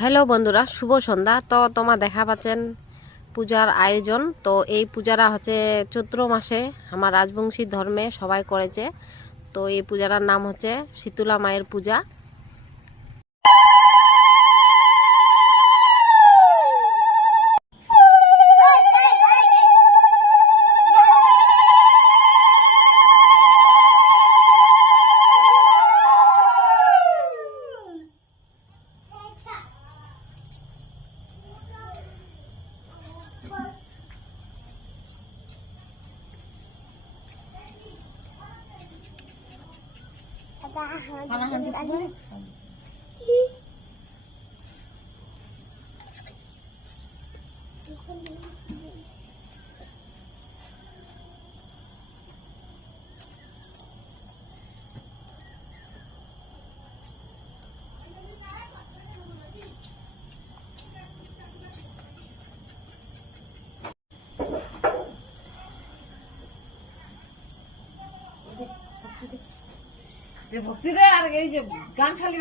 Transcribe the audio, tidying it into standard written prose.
Hello বন্ধুরা, শুভ সন্ধ্যা। তো তোমরা দেখা পাচ্ছেন পূজার আয়োজন। তো এই পূজাটা হচ্ছে চৈত্র মাসে আমার রাজবংশী ধর্মে সবাই করেছে। তো এই পূজাটার নাম হচ্ছে শীতলা মায়ের পূজা। ভক্তি দেয় আর এই যে গান খালি